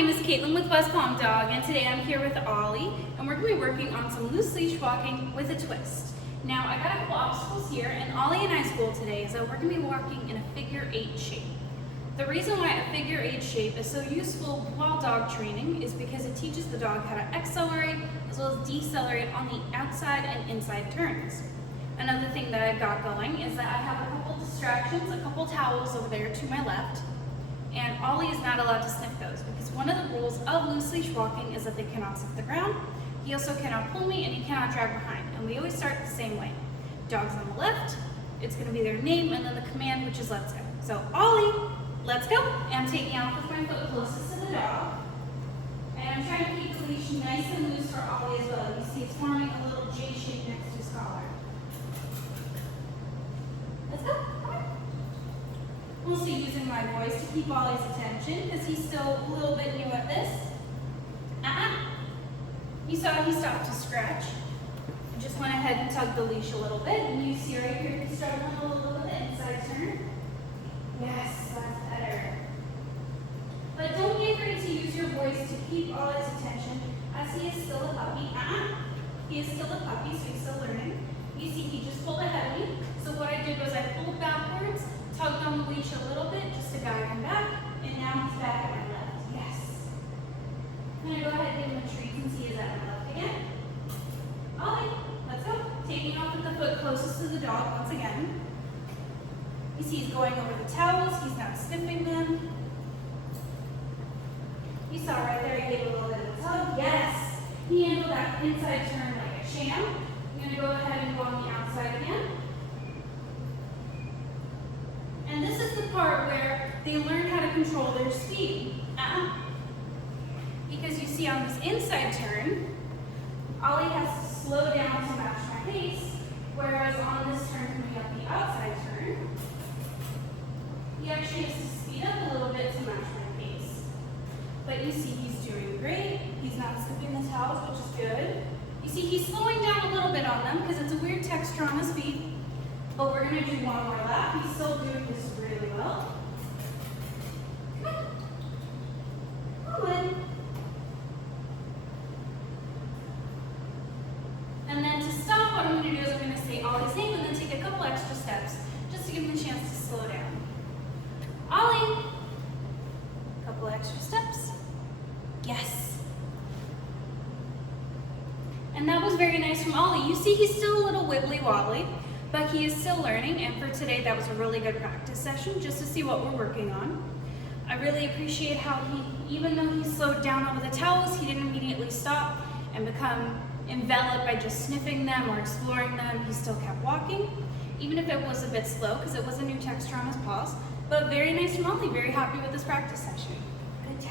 name is Caitlin with West Palm Dog, and today I'm here with Ollie, and we're going to be working on some loose leash walking with a twist. Now, I got a couple obstacles here, and Ollie and I's goal today is that we're going to be walking in a figure 8 shape. The reason why a figure 8 shape is so useful while dog training is because it teaches the dog how to accelerate as well as decelerate on the outside and inside turns. Another thing that I've got going is that I have a couple distractions, a couple towels over there to my left, and Ollie is not allowed to sniff those because one of the rules of loose leash walking is that they cannot sniff the ground. He also cannot pull me and he cannot drag behind, and we always start the same way. Dog's on the left, it's going to be their name and then the command, which is let's go. So Ollie, let's go. And I'm taking off with my foot closest to the dog, and I'm trying to keep the leash nice and loose for Ollie as well. You see it's forming a little J shape next to his collar. Let's go. I'm also using my voice to keep Ollie's attention because he's still a little bit new at this. You saw he stopped to scratch. I just went ahead and tugged the leash a little bit, and you see right here he's struggling a little with the inside turn. Yes, that's better. But don't be afraid to use your voice to keep Ollie's attention as he is still a puppy. He is still a puppy, so he's still learning. You see he just pulled ahead of me. So what I did was I pulled backwards, tugged on the leash a little bit just to guide him back, and now he's back at my left. Yes. I'm going to go ahead and give him a treat since he is at my left again. Ollie, let's go. Taking off with the foot closest to the dog once again. You see he's going over the towels, he's not sniffing them. You saw right there he gave a little bit of a tug. Yes. He handled that inside turn like a champ. I'm going to go ahead and go on the outside again. And this is the part where they learn how to control their speed. Because you see on this inside turn, Ollie has to slow down to match my pace, whereas on this turn coming up the outside turn, he actually has to speed up a little bit to match my pace. But you see he's doing great. He's not slipping the towels, which is good. You see he's slowing down a little bit on them because it's a weird texture on his feet. But we're going to do one more lap. He's still doing this really well. Come on. Come on. And then to stop, what I'm going to do is I'm going to say Ollie's name and then take a couple extra steps just to give him a chance to slow down. Ollie. A couple extra steps. Yes. And that was very nice from Ollie. You see he's still a little wibbly wobbly, but he is still learning, and for today that was a really good practice session just to see what we're working on. I really appreciate how he, even though he slowed down over the towels, he didn't immediately stop and become enveloped by just sniffing them or exploring them. He still kept walking, even if it was a bit slow because it was a new texture on his paws. But very nice from Ollie, very happy with this practice session. Good job.